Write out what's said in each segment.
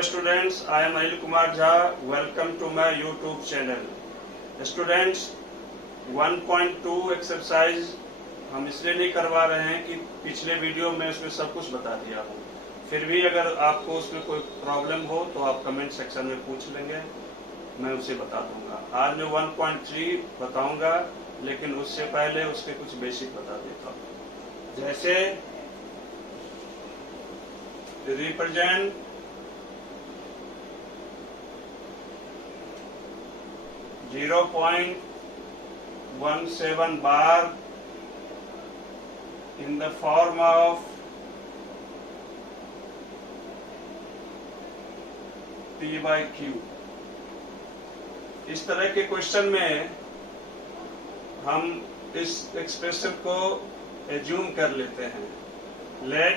Hello students, I am Anil Kumar Jha. Welcome to my YouTube channel. Students, 1.2 exercise हम इसलिए नहीं करवा रहे हैं कि पिछले वीडियो में उसमें सब कुछ बता दिया हूँ। फिर भी अगर आपको उसमें कोई प्रॉब्लम हो तो आप कमेंट सेक्शन में पूछ लेंगे, मैं उसे बता दूंगा। आज मैं 1.3 बताऊंगा, लेकिन उससे पहले उसके कुछ बेसिक बता देता हूँ। जैसे represent .17 bar in the form of P by Q। इस तरह के क्वेश्चन में हम इस एक्सप्रेशन को एज्यूम कर लेते हैं। Let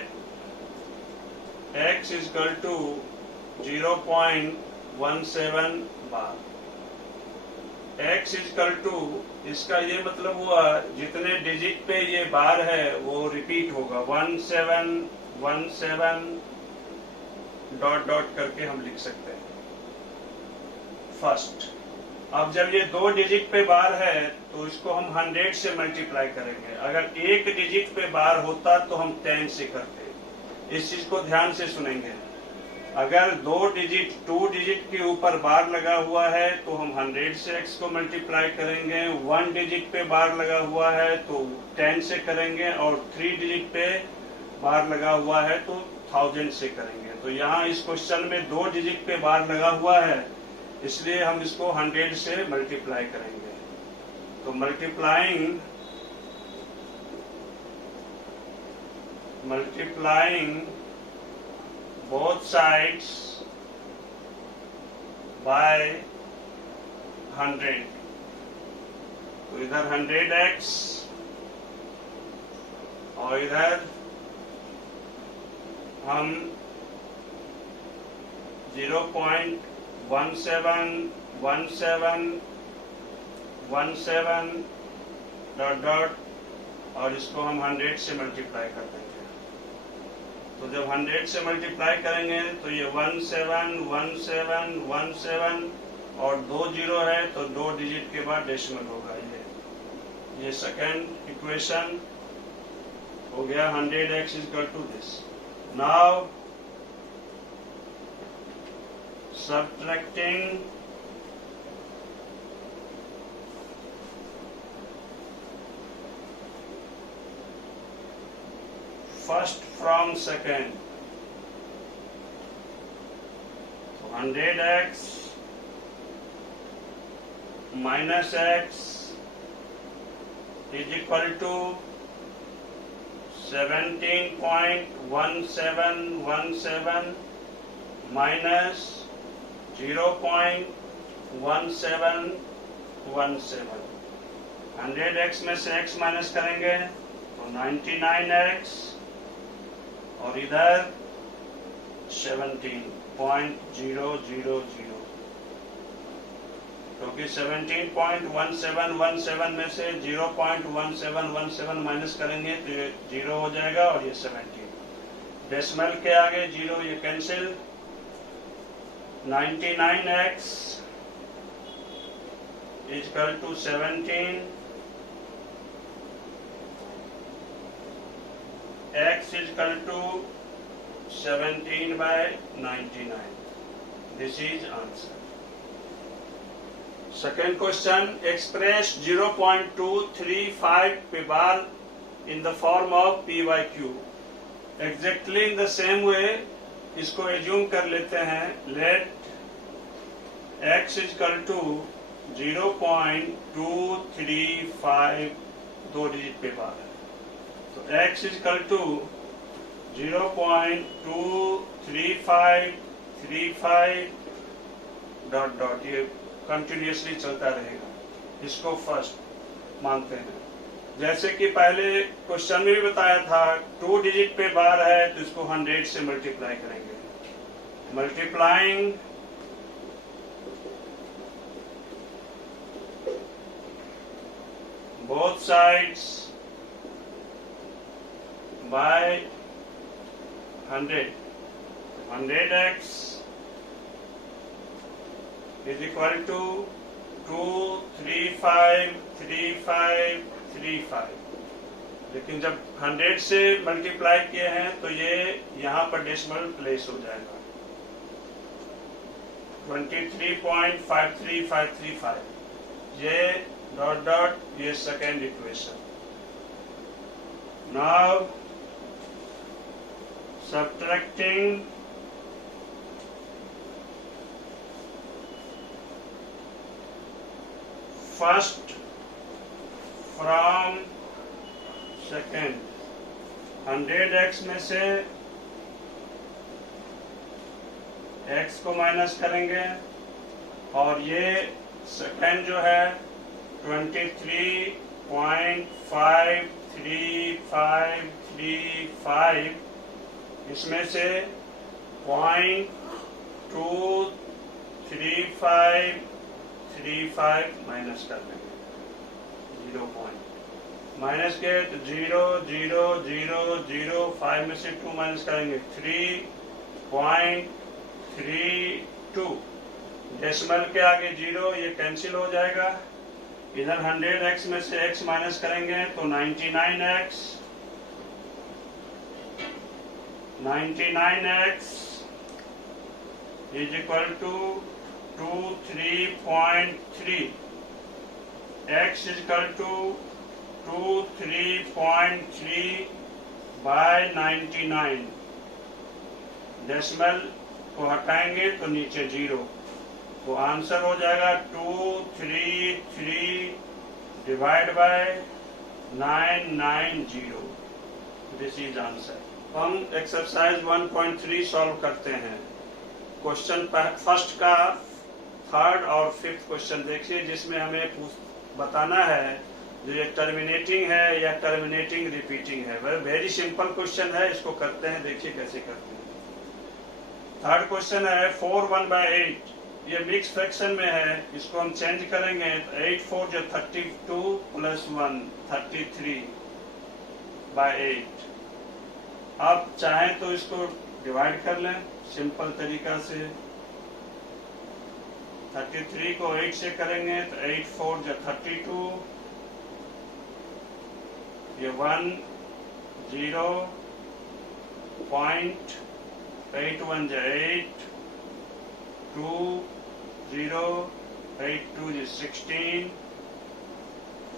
x is equal to 0.17 bar. x is equal to, इसका ये मतलब हुआ जितने डिजिट पे ये बार है वो रिपीट होगा। 1717 डॉट डॉट करके हम लिख सकते हैं फर्स्ट। अब जब ये 2 डिजिट पे बार है तो इसको हम 100 से मल्टीप्लाई करेंगे। अगर 1 डिजिट पे बार होता तो हम 10 से करते। इस चीज को ध्यान से सुनेंगे। अगर 2 डिजिट के ऊपर बार लगा हुआ है तो हम 100 से x को मल्टीप्लाई करेंगे। 1 डिजिट पे बार लगा हुआ है तो 10 से करेंगे, और 3 डिजिट पे बार लगा हुआ है तो 1000 से करेंगे। तो यहाँ इस क्वेश्चन में 2 डिजिट पे बार लगा हुआ है, इसलिए हम इसको 100 से मल्टीप्लाई करेंगे। तो मल्टीप्लाइंग both sides by 100। तो इधर 100x और इधर हम 0.1717 डॉट डॉट, और इसको हम 100 से मल्टीप्लाई कर देंगे। तो जब 100 से मल्टीप्लाई करेंगे तो ये 171717 और 2 जीरो है तो 2 डिजिट के बाद डेसिमल होगा। ये सेकंड इक्वेशन हो गया। 100x is equal to this। Now subtracting first from second। so 100x minus x is equal to 17.1717 minus 0.1717। 100x में से x माइनस करेंगे तो 99x, और इधर 17.000, क्योंकि 17.1717 में से 0.1717 माइनस करेंगे तो ये 0 हो जाएगा, और ये 17। डेसिमल के आगे 0 ये cancel. 99x is equal to 17, x is equal to 17 by 99। This is answer। Second question, express 0.235 p bar in the form of p by q। Exactly in the same way इसको assume कर लेते हैं। Let x is equal to 0.235, 2 digit पे bar है तो x is equal to 0.23535 dot dot, ये continuously चलता रहेगा। इसको फर्स्ट मानते हैं। जैसे कि पहले क्वेश्चन में भी बताया था, 2 डिजिट पे बार है तो इसको 100 से मल्टीप्लाई करेंगे। Multiplying both sides by 100, 100x is equal to 2 3 5 3 5 3 5। लेकिन जब 100 से मल्टीप्लाई किए हैं तो ये यहाँ पर डेसिमल प्लेस हो जाएगा 23.53535। ये डॉट डॉट ये second equation. Now subtracting first from second। 100x में से x को माइनस करेंगे और ये सेकेंड जो है 23.53535 इसमें से 0.23535 माइनस कर देंगे 0 पॉइंट माइनस के तो 0.0005 में से 2 माइनस करेंगे 3.32। डेसिमल के आगे 0 ये कैंसिल हो जाएगा। इधर 100x में से x माइनस करेंगे तो 99x is equal to 23.3। x is equal to 23.3 by 99। Decimal को हटाएंगे तो नीचे 0 तो आंसर हो जाएगा 233 divide by 990। This is answer. हम एक्सरसाइज 1.3 सॉल्व करते हैं। क्वेश्चन फर्स्ट का थर्ड और फिफ्थ क्वेश्चन देखिए जिसमें हमें बताना है जो ये टर्मिनेटिंग है या टर्मिनेटिंग रिपीटिंग है। वह वेरी सिंपल क्वेश्चन है, इसको करते हैं, देखिए कैसे करते हैं। थर्ड क्वेश्चन है 4/1/8 ये मिक्स फ्रैक्शन में है, इसको हम चेंज करेंगे तो 8 4 जो 32 + 1 33/8। आप चाहें तो इसको डिवाइड कर लें सिंपल तरीका से। 33 को 8 से करेंगे तो 8 4 जो 32 ये 1 0 पॉइंट 8 1 जो 8 2 0 8 2 जो 16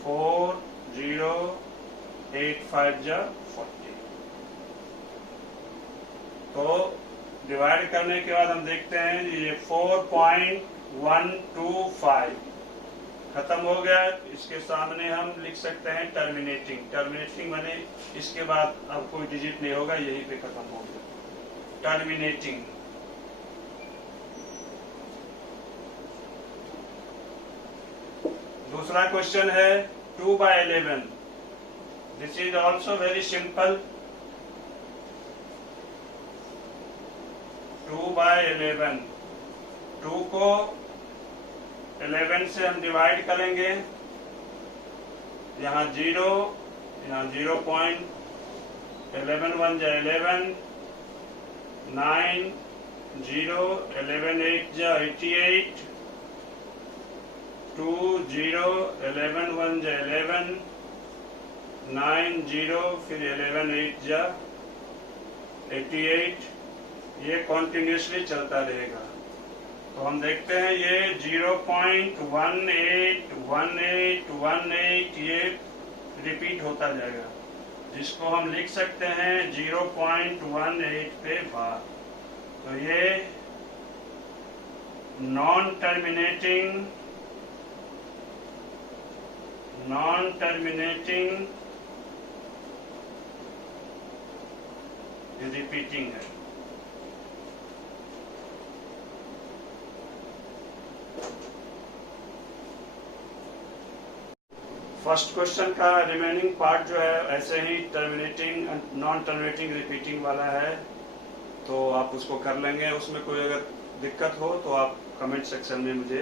4 0 8 5 जो 40। तो डिवाइड करने के बाद हम देखते हैं ये 4.125 खत्म हो गया। इसके सामने हम लिख सकते हैं टर्मिनेटिंग। टर्मिनेटिंग माने इसके बाद अब कोई डिजिट नहीं होगा, यहीं पे खत्म हो गया टर्मिनेटिंग। दूसरा क्वेश्चन है 2/11। This is also very simple. 2/11 2 को 11 से हम डिवाइड करेंगे। यहाँ 0 यहाँ 0.11 1 जा 11 9 0 11 8 जा 88 2 0 11 1 जा 11 9 0 फिर 11 8 जा 88। ये कॉन्टिन्यूसली चलता रहेगा। तो हम देखते हैं ये 0.181818 ये रिपीट होता जाएगा, जिसको हम लिख सकते हैं 0.18 पे बार। तो ये नॉन टर्मिनेटिंग रिपीटिंग है। फर्स्ट क्वेश्चन का रिमेनिंग पार्ट जो है ऐसे ही टर्मिनेटिंग नॉन टर्मिनेटिंग रिपीटिंग वाला है, तो आप उसको कर लेंगे। उसमें कोई अगर दिक्कत हो तो आप कमेंट सेक्शन में मुझे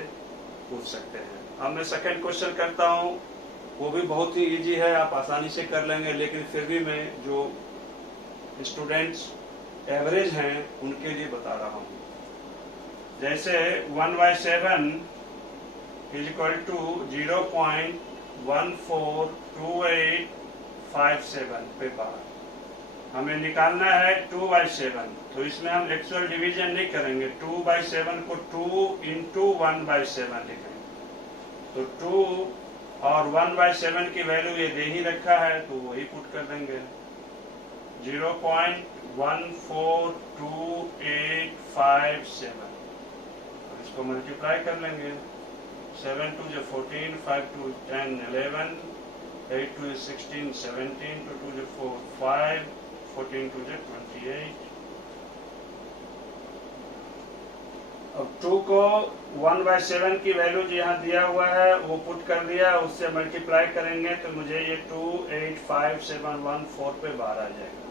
पूछ सकते हैं। अब मैं सेकंड क्वेश्चन करता हूँ, वो भी बहुत ही इजी है, आप आसानी से कर लेंगे। लेकिन फिर भी मैं जो स्टूडेंट्स एवरेज हैं उनके लिए बता रहा हूँ। जैसे 1/7 इज इक्वल टू 0.142857 पे बार। हमें निकालना है 2/7, तो इसमें हम एक्चुअल डिवीजन नहीं करेंगे। 2/7 को 2 इंटू 1/7 लिखेंगे। तो 2 और 1/7 की वैल्यू ये दे ही रखा है, तो वही पुट कर देंगे। 0.142857, और इसको मल्टीप्लाई कर लेंगे। 7 2 जो 14, 5 2 10 11, 8 2 16 17, 2 2 जो 4 5, 14 2 जो 28। अब 2 को 1/7 की वैल्यू जो यहाँ दिया हुआ है वो पुट कर दिया, उससे मल्टीप्लाई करेंगे तो मुझे ये 285714 पे बार आ जाएगा।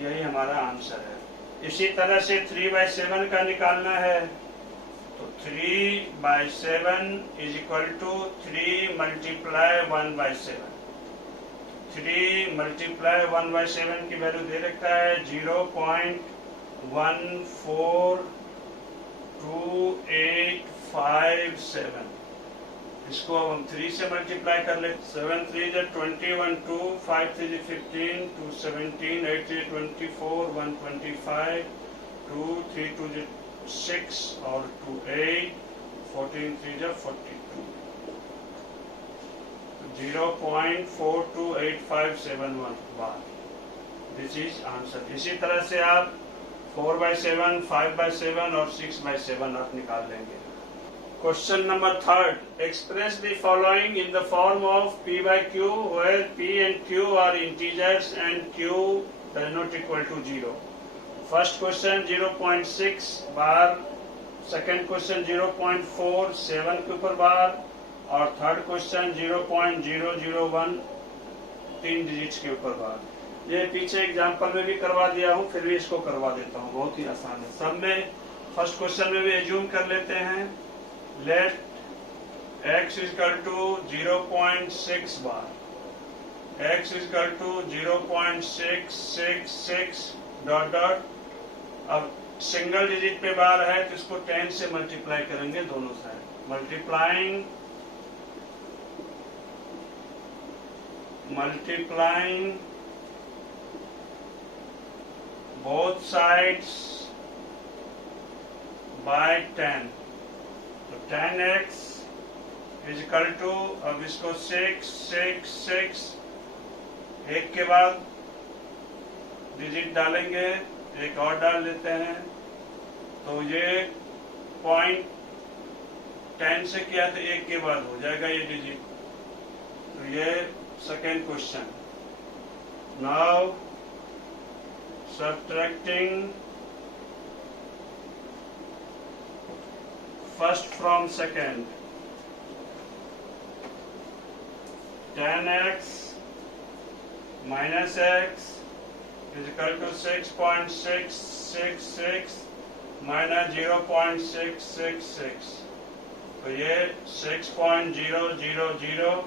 यही हमारा आंसर है। इसी तरह से 3/7 का निकालना है, तो 3/7 is equal to 3 multiply 1/7। 3 multiply 1/7 की वैल्यू दे रखा है 0.142857। इसको हम 3 से मल्टीप्लाई कर ले। 7 3 जो 21, 2 5 3 15, 2 17, 8 3 24, 1 25, 2 3 2 जो 6 और 2 8, 14 3 जो 42, 0.428571 बार। This is answer. इसी तरह से आप 4/7, 5/7 और 6/7 आप निकाल लेंगे। Question number 3. Express the following in the form of P by Q, where P and Q are integers and Q does not equal to 0. First question 0.6 bar, second question 0.47 के ऊपर बार, और थर्ड क्वेश्चन 0.001 3 डिजिट्स के ऊपर बार। ये पीछे example में भी करवा दिया हूँ, फिर भी इसको करवा देता हूँ, बहुत ही आसान है। सब में फर्स्ट क्वेश्चन में भी एज्यूम कर लेते हैं। Let x is equal to 0.6 bar, x is equal to 0.666 dot dot. अब सिंगल डिजिट पे बार है तो इसको 10 से मल्टीप्लाई करेंगे दोनों side. Multiplying both sides by 10, तो 10x इज इक्वल टू, अब इसको 666 एक के बाद डिजिट डालेंगे, एक और डाल लेते हैं, तो ये 10 से किया तो एक के बाद हो जाएगा ये डिजिट। तो ये second question. Now subtracting first from second, 10x minus x is equal to 6.666 minus 0.666, तो ये 6.000,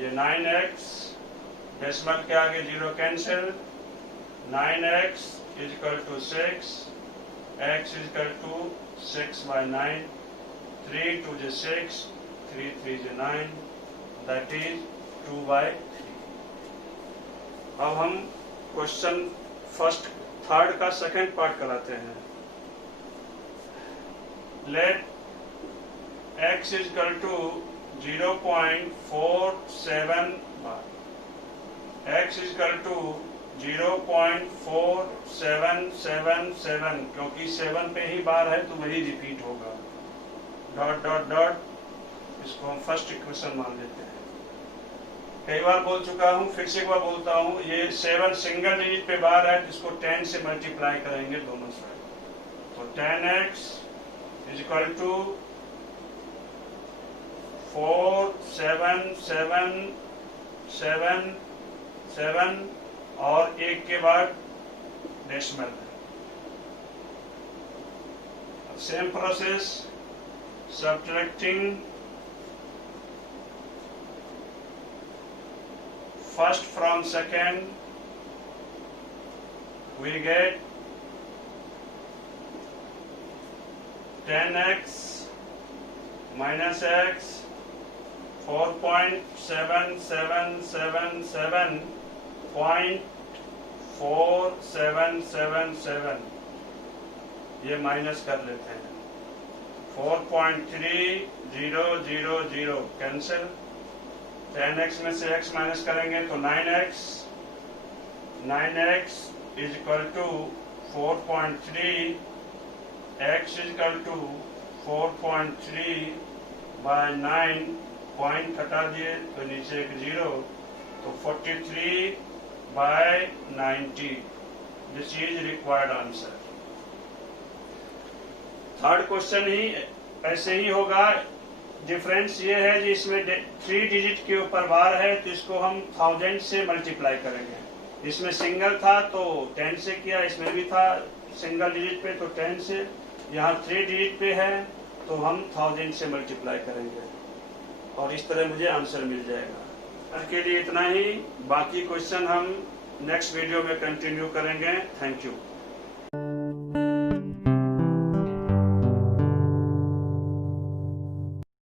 ये 9x, डेसिमल के आगे 0 cancel, 9x is equal to 6, x is equal to 6/9, 3 2 is 6, 3 3 is 9, that is 2/3। अब हम क्वेश्चन थर्ड का second part कराते हैं। Let x is equal to 0.47 bar, x is equal to 0.4777, क्योंकि 7 पे ही बार है तो वही रिपीट होगा। डॉट डॉट डॉट, इसको हम फर्स्ट इक्वेशन मान लेते हैं। कई बार बोल चुका हूँ, फिर से एक बार बोलता हूँ, ये 7 सिंगल डिजिट पे बार है तो इसको 10 से मल्टीप्लाई करेंगे दोनों साइड। तो 10x इज इक्वल टू 4777 और एक के बाद decimal. Same process, subtracting first from second, we get 10x minus x 4.7777.4777 ये माइनस कर लेते हैं। 4.3000 कैंसिल। 10x में से x माइनस करेंगे तो 9x is equal to 4.3, x is equal to 4.3 by 9, point हटा दिए तो नीचे एक 0, तो 43 by 90। This is required answer. Third question ही ऐसे ही होगा। डिफरेंस ये है जी, इसमें 3 डिजिट के ऊपर बार है तो इसको हम 1000 से मल्टीप्लाई करेंगे। इसमें सिंगल था तो 10 से किया, इसमें भी था सिंगल डिजिट पे तो 10 से, यहाँ 3 डिजिट पे है तो हम 1000 से मल्टीप्लाई करेंगे और इस तरह मुझे आंसर मिल जाएगा। आज के लिए इतना ही, बाकी क्वेश्चन हम नेक्स्ट वीडियो में कंटिन्यू करेंगे। Thank you.